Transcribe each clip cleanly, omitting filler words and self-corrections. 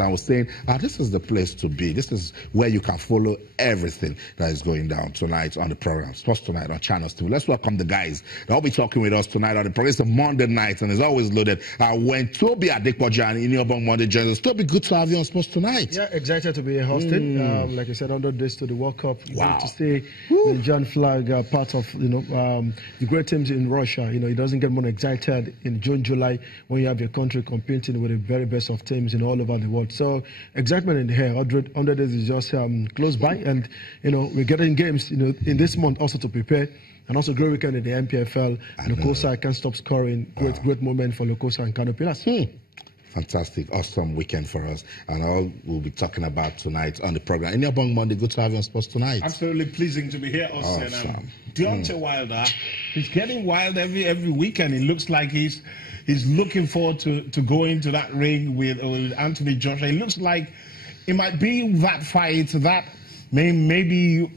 I was saying, this is the place to be. This is where you can follow everything that is going down tonight on the program. Sports Tonight on Channels 2. Let's welcome the guys. They'll be talking with us tonight on the program. It's a Monday night and it's always loaded. When Toby Adekwaja and Iniobong Monday joins us, Toby, good to have you on Sports Tonight. Yeah, excited to be hosting. Like you said, 100 days to the World Cup. Wow. To stay the John Flag part of the great teams in Russia. It doesn't get more excited in June, July when you have your country competing with the very best of teams all over the world. So excitement in the air. 100 days is just close by, and we're getting games in this month also to prepare. And also great weekend in the MPFL. Lokosa can't stop scoring. Great moment for Lokosa and Kano Pillars. Fantastic, awesome weekend for us. And all we'll be talking about tonight on the program. Iniobong Monday, good to have you on Sports Tonight. Absolutely pleasing to be here, Austin. Awesome. Deontay Wilder, he's getting wild every weekend. It looks like he's looking forward to going to that ring with Anthony Joshua. It looks like it might be that fight that maybe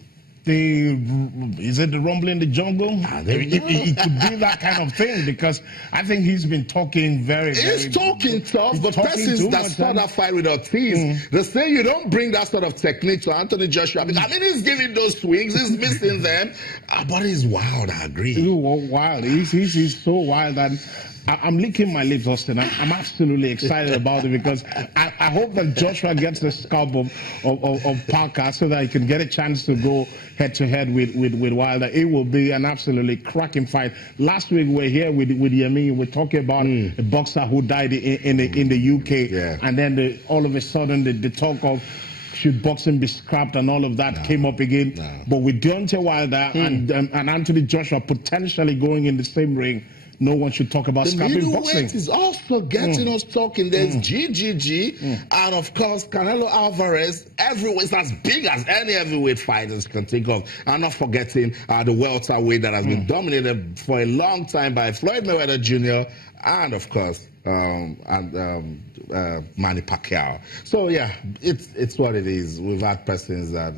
is it the rumble in the jungle? It could be that kind of thing, because I think he's been talking He's talking tough, but persons that start that fight with Ortiz, they say you don't bring that sort of technique to Anthony Joshua. Because, he's giving those swings, he's missing them, but he's wild, I agree. He's wild. He's so wild, and I'm licking my lips, Austin. I'm absolutely excited about it, because I hope that Joshua gets the scalp of Parker so that he can get a chance to go head-to-head with Wilder. It will be an absolutely cracking fight. Last week we were here with Yemi. We're talking about a boxer who died in the UK, and then all of a sudden the talk of should boxing be scrapped and all of that came up again. But with Deontay Wilder and Anthony Joshua potentially going in the same ring, no one should talk about scrapping boxing. The middleweight is also getting us talking. There's GGG, and of course Canelo Alvarez. Everywhere, it's as big as any heavyweight fighters can think of. And not forgetting the welterweight that has been dominated for a long time by Floyd Mayweather Jr. and of course Manny Pacquiao. So yeah, it's what it is. We've had persons that.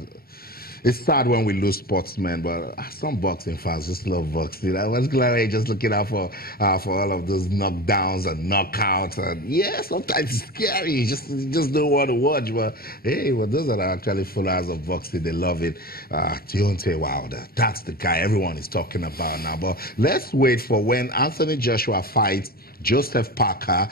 It's sad when we lose sportsmen, but some boxing fans just love boxing. I was glad just looking out for all of those knockdowns and knockouts, and yeah, sometimes it's scary. You just don't want to watch. But hey, those that are actually followers of boxing, they love it. Deontay Wilder, that's the guy everyone is talking about now. But let's wait for when Anthony Joshua fights Joseph Parker.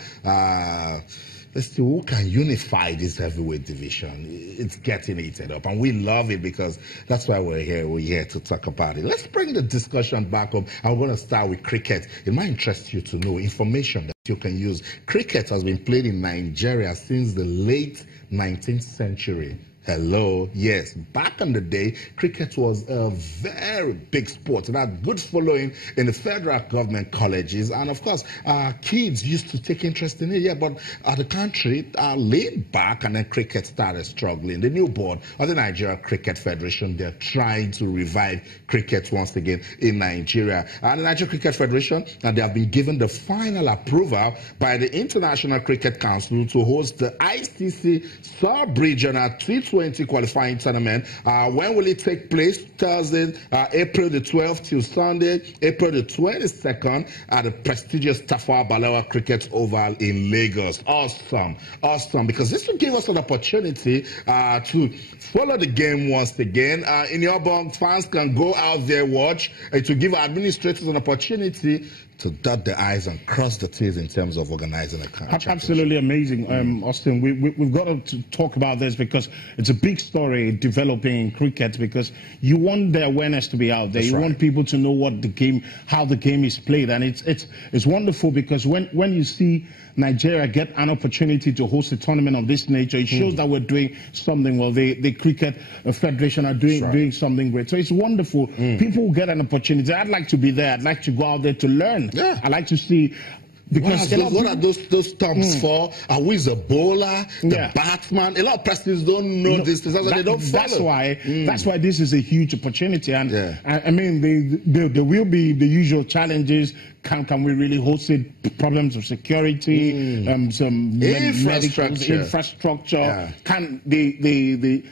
Let's see who can unify this heavyweight division. It's getting heated up, and we love it, because that's why we're here. We're here to talk about it. Let's bring the discussion back up. I'm going to start with cricket. It might interest you to know information that you can use. Cricket has been played in Nigeria since the late 19th century. Hello, yes. Back in the day, cricket was a very big sport. It had good following in the federal government colleges, and of course, kids used to take interest in it. Yeah, but the country laid back, and then cricket started struggling. The new board of the Nigeria Cricket Federation, they're trying to revive cricket once again in Nigeria. And the Nigeria Cricket Federation, they have been given the final approval by the International Cricket Council to host the ICC Sub-Regional T20 qualifying tournament. When will it take place? Thursday, April the 12th till Sunday, April the 22nd at the prestigious Tafawa Balewa Cricket Oval in Lagos. Awesome, because this will give us an opportunity to follow the game once again. Iniobong fans can go out there, watch. It will give administrators an opportunity to dot the I's and cross the T's in terms of organizing a championship. Absolutely amazing, Austin. We've got to talk about this, because it's a big story developing in cricket, because you want the awareness to be out there. You want people to know what the game, how the game is played, and it's wonderful, because when you see Nigeria get an opportunity to host a tournament of this nature, it shows that we're doing something well. The Cricket Federation are doing something great. So it's wonderful. People will get an opportunity. I'd like to be there. I'd like to go out there to learn. Yeah. I'd like to see. Because what are those terms for? Who is a bowler, the batsman? A lot of persons don't know this. They don't follow. That's why this is a huge opportunity. And I mean, there will be the usual challenges. Can we really host it? Problems of security, some infrastructure. Can the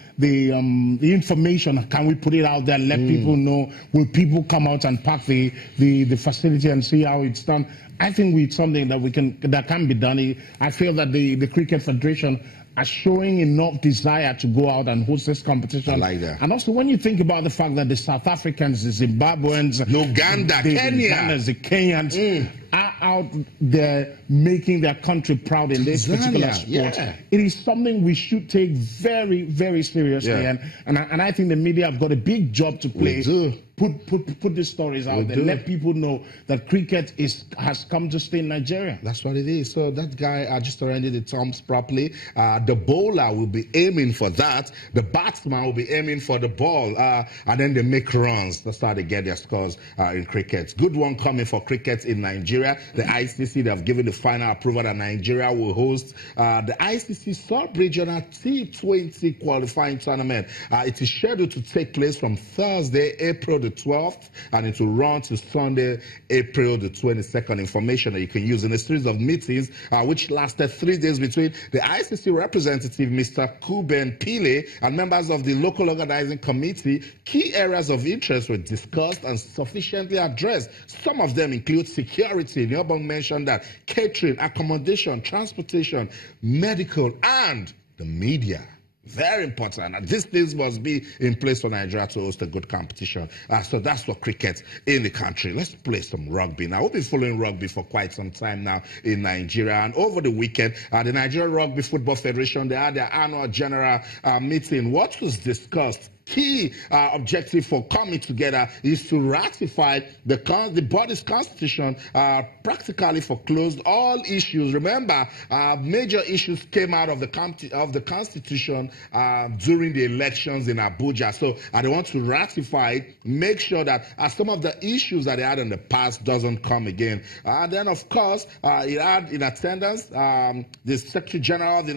information? Can we put it out there and let people know? Will people come out and park the facility and see how it's done? I think it's something that can be done. I feel that the Cricket Federation are showing enough desire to go out and host this competition. I like that. And also, when you think about the fact that the South Africans, the Zimbabweans, Uganda, Kenya, the Kenyans are out there making their country proud in this particular sport. Yeah. It is something we should take very, very seriously. Yeah. And I think the media have got a big job to play. We do. Put these stories out there. Let people know that cricket has come to stay in Nigeria. That's what it is. So that guy just surrendered the thumbs properly. The bowler will be aiming for that. The batsman will be aiming for the ball. And then they make runs. That's how they get their scores in cricket. Good one coming for cricket in Nigeria. The ICC, they have given the final approval that Nigeria will host the ICC Sub-Regional T20 qualifying tournament. It is scheduled to take place from Thursday, April the 12th, and it will run to Sunday, April the 22nd. Information that you can use in a series of meetings which lasted 3 days between the ICC representative, Mr. Kuben Pile, and members of the local organizing committee. Key areas of interest were discussed and sufficiently addressed. Some of them include security. Nyobong mentioned that catering, accommodation, transportation, medical, and the media. Very important. And these things must be in place for Nigeria to host a good competition. So that's for cricket in the country. Let's play some rugby. Now, we've been following rugby for quite some time now in Nigeria. And over the weekend, the Nigeria Rugby Football Federation, they had their annual general meeting. What was discussed? Key objective for coming together is to ratify the body's constitution, practically foreclosed all issues. Remember, major issues came out of the constitution during the elections in Abuja. So they want to ratify it, make sure that some of the issues that they had in the past doesn't come again. And then, of course, it had in attendance the Secretary General of the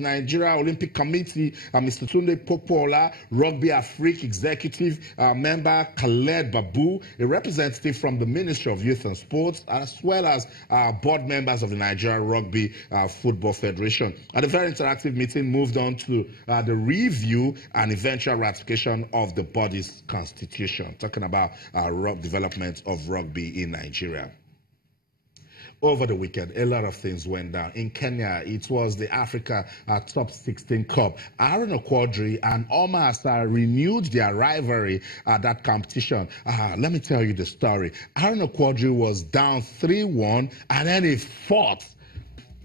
Nigeria Olympic Committee, Mr. Tunde Popola, Rugby Afrique Executive member Khaled Babu, a representative from the Ministry of Youth and Sports, as well as board members of the Nigeria Rugby Football Federation. And a very interactive meeting moved on to the review and eventual ratification of the body's constitution, talking about development of rugby in Nigeria. Over the weekend, a lot of things went down. In Kenya, it was the Africa Top 16 Cup. Aaron Quadri and Assar renewed their rivalry at that competition. Let me tell you the story. Aaron Quadri was down 3-1, and then he fought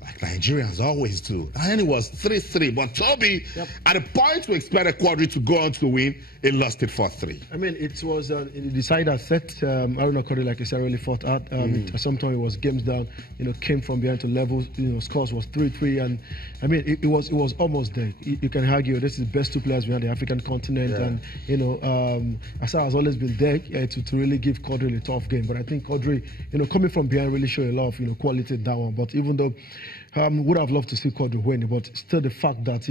like Nigerians always do. And then it was 3-3. But Toby, at the point we expected Quadri to go on to win, he lost it 4-3. I mean, it was in the decider set. Aaron Quadri, like you said, really fought out. At some time it was games down, came from behind to levels, scores was 3-3. And I mean, it was almost there. You can argue this is the best two players behind the African continent. Yeah. And, Assar has always been there to really give Quadri a tough game. But I think Quadri, coming from behind really showed a lot of, quality in that one. But even though would have loved to see Quadri win, but still the fact that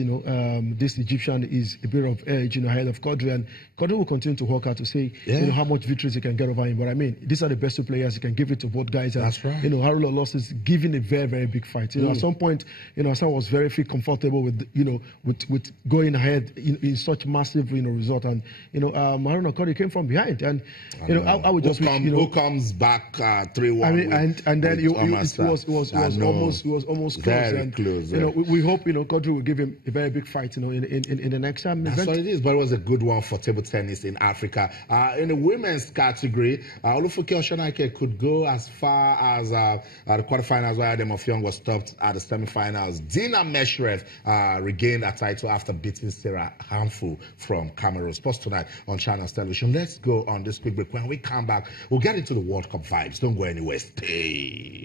this Egyptian is a bit of edge ahead of Quadri, and Quadri will continue to work out to see how much victories he can get over him. But I mean, these are the best two players. He can give it to both guys. And, that's right. Haruna lost is giving a very, very big fight. At some point, Assar was very comfortable with with going ahead in such massive result, and Haruna Quadri came from behind, and I would just who comes back 3-1. I mean, and then it was almost close. Very and, close. We hope Quadri will give him a very big fight in the next event. That's what it is. But it was a good one for table tennis in Africa. In the women's category, Olufoke Oshonaike could go as far as the quarterfinals, where Adam Offiong was stopped at the semifinals. Dina Meshrev regained a title after beating Sarah Hamfu from Cameroon. Sports tonight on Channels Television. Let's go on this quick break. When we come back, we'll get into the World Cup vibes. Don't go anywhere. Stay.